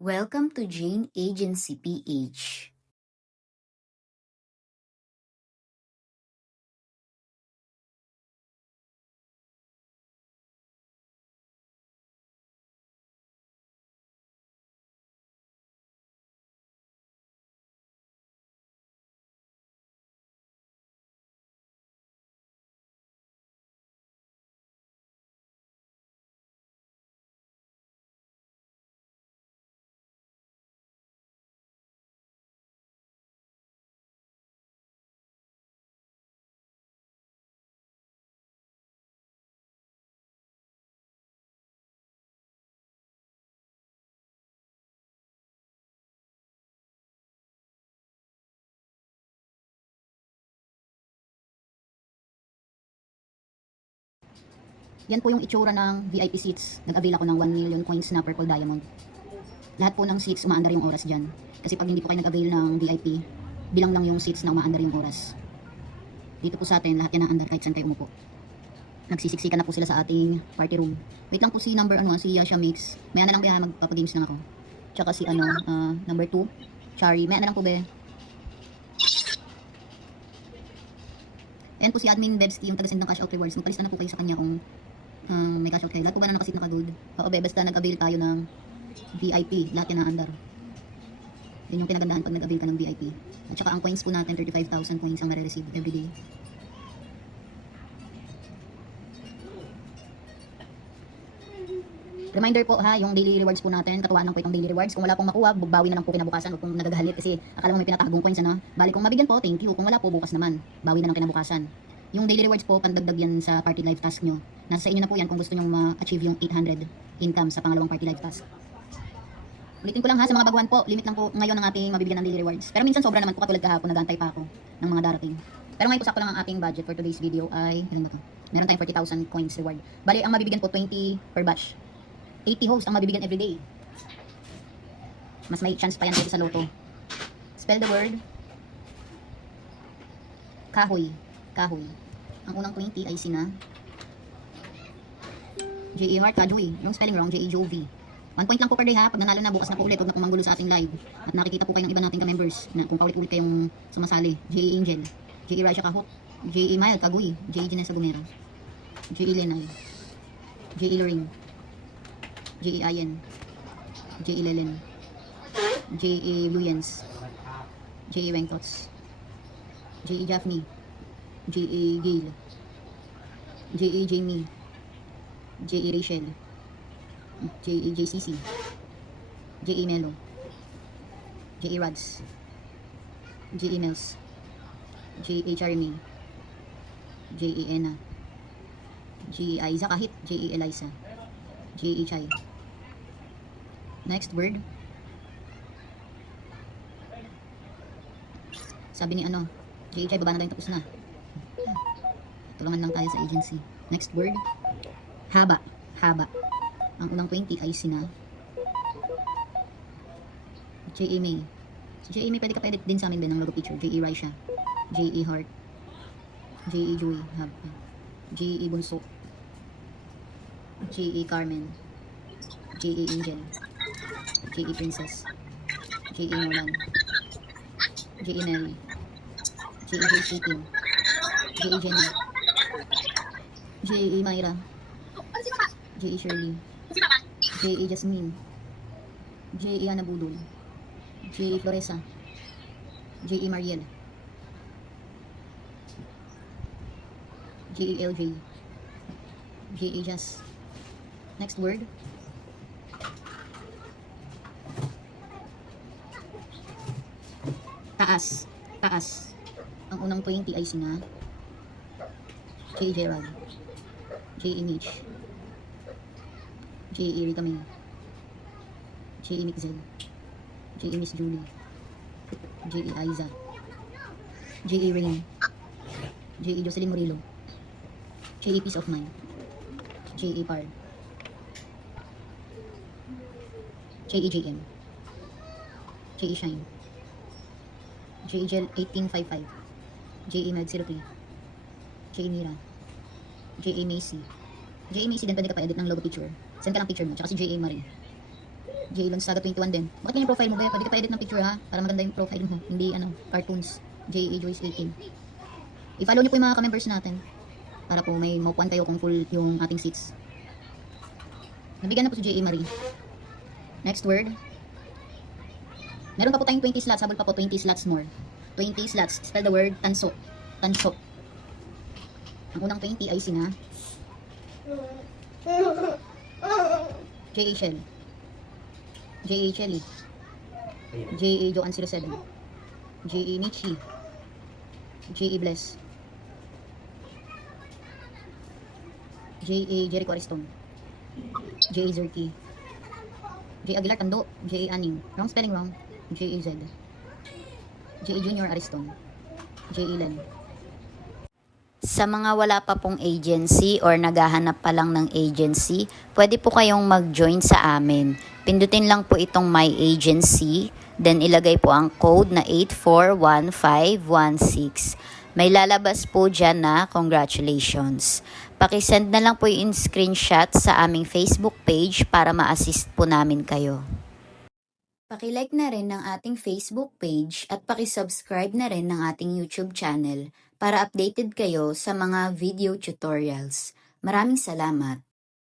Welcome to Jane Agency PH. Yan po yung itsura ng VIP seats. Nag-avail ako ng 1 million coins na Purple Diamond. Lahat po ng seats umaandar yung oras dyan. Kasi pag hindi po kayo nag-avail ng VIP, bilang lang yung seats na umaandar yung oras. Dito po sa atin, lahat yan naandar kahit saan kayo umupo. Nagsisiksikan na po sila sa ating party room. Wait lang po si si Yasha Mix. Maya na lang ba, magpapagames lang ako. Tsaka si number 2, Chari. Maya na lang po be. Ayan po si Admin Bebski, yung taga-send ng cash out rewards. Magpalista na po kayo sa kanya kung may cash out kayo. Lahat po ba na nakasit naka-good? Oo be, basta nag-avail tayo ng VIP. Lahat yan naandar. Yun yung pinagandahan pag nag-avail ka ng VIP. At saka ang coins po natin, 35,000 coins ang nare-receive everyday. Reminder po ha, yung daily rewards po natin, katuwaan lang po itong daily rewards. Kung wala pong makuha, bawi na lang po kinabukasan. Huwag pong nagagalit kasi akala mo may pinatagong coins ano. Bali kung mabigyan po, thank you. Kung wala po, bukas naman. Bawi na lang kinabukasan. Yung daily rewards po, pandagdag yan sa party live task nyo. Nasa sa inyo na po yan kung gusto nyo ma-achieve yung 800 income sa pangalawang party live task. Ulitin ko lang ha, sa mga baguhan po, limit lang po ngayon ang ating mabibigyan ng daily rewards. Pero minsan sobra naman po, katulad kahapon, nag-aantay pa ako ng mga darating. Pero ngayon po sakto lang ang ating budget for today's video ay, meron tayong 40,000 coins reward. Bali, ang mabibigyan po 20 per batch. 80 hosts ang mabibigyan everyday. Mas may chance pa yan dito sa loto. Spell the word kahoy. Kahoy. Ang unang 20 ay sina J.E. Heart Kajoy. Yung spelling wrong, J.E. Jovi. 1 point lang po per day ha. Pag nanalo na, bukas na po ulit. Huwag na pumanggulo sa ating live. At nakikita po kayo ng iba nating ka-members na kung paulit-ulit kayong sumasali. J.E. Angel, J.E. Raisha Kahok, J.E. Mile Kagoy, J.E. Janessa Gumera, J.E. Lenay, J.E. Loring, J.E. Ayen, J.E. Lelen, J.E. Luyens, J.E. Wengtots, J.E. Jaffney, J.E. Gail, J.E. Jamie, J.E. Rachel, J.E. JCC, J.E. Melo, J.E. Rads, J.E. Mels, J.E. Charmy, J.E. Ena, J.E. Aiza Kahit, J.E. Eliza, J.E. Chai. Next word. Sabi ni J.E. Chai, baba na tayo, tapos na. Tulungan lang tayo sa agency. Next word. Haba. Haba. Ang unang 20 ay sina J.E. May. Si J.E. May pwede ka pa-edit din sa amin ng logo picture. J.E. Raisha, J.E. Heart, J.E. Joy, J.E. Bunso, J.E. Carmen, J.E. Angel, J.E. Princess, J.E. Nolan, J.E. Nelly, J.E. J.E. J.E. Jenny, J.E. Myra, J.E. Shirley, J.E. Jasmine, J.E. Ana Budol, J.E. Floresa, J.E. Mariel, J.E. LJ, J.E. Jazz. Next word. Taas. Taas. Ang unang 20 ay sina J.E. Gerald, J.E. Mitch, J.E. Rita May, J.E. Mixel, J.E. Miss Julie, J.E. Aiza, J.E. Rain, J.E. Jocelyn Murillo, J.E. Peace of Mind, J.E. Par, J.E. JM, J.E. Shine, J.E. Gel 1855, J.E. Med 03, J.E. Mira, J.E. Macy. J.E. Macy din pwede ka pa edit ng logo picture. Send ka lang picture mo. Tsaka si J.E. Marie. J. Lonsaga 21 din. Bakit yung profile mo ba? Pwede ka pa-edit ng picture ha? Para maganda yung profile mo. Hindi cartoons. J. A. Joyce 18. I-follow niyo po yung mga ka-members natin. Para po may maupuan kayo kung full yung ating seats. Nabigyan na po si J. A. Marie. Next word. Meron pa po tayong 20 slots. Habol pa po 20 slots more. 20 slots. Spell the word tanso. Tanso. Ang unang 20 ay sina J. A. Shell. J. A. Shelly. J. A. Joan 07. J. A. Michi. J. A. Bless. J. A. Jericho Ariston. J. A. Zerky. J. Aguilar Tando. J. A. Aning. Wrong spelling wrong. J. A. Z. J. A. Junior Ariston. J. A. Len. Sa mga wala pa pong agency or naghahanap pa lang ng agency, pwede po kayong mag-join sa amin. Pindutin lang po itong My Agency, then ilagay po ang code na 841516. May lalabas po dyan na congratulations. Pakisend na lang po yung screenshot sa aming Facebook page para ma-assist po namin kayo. Pakilike na rin ng ating Facebook page at pakisubscribe na rin ng ating YouTube channel para updated kayo sa mga video tutorials. Maraming salamat!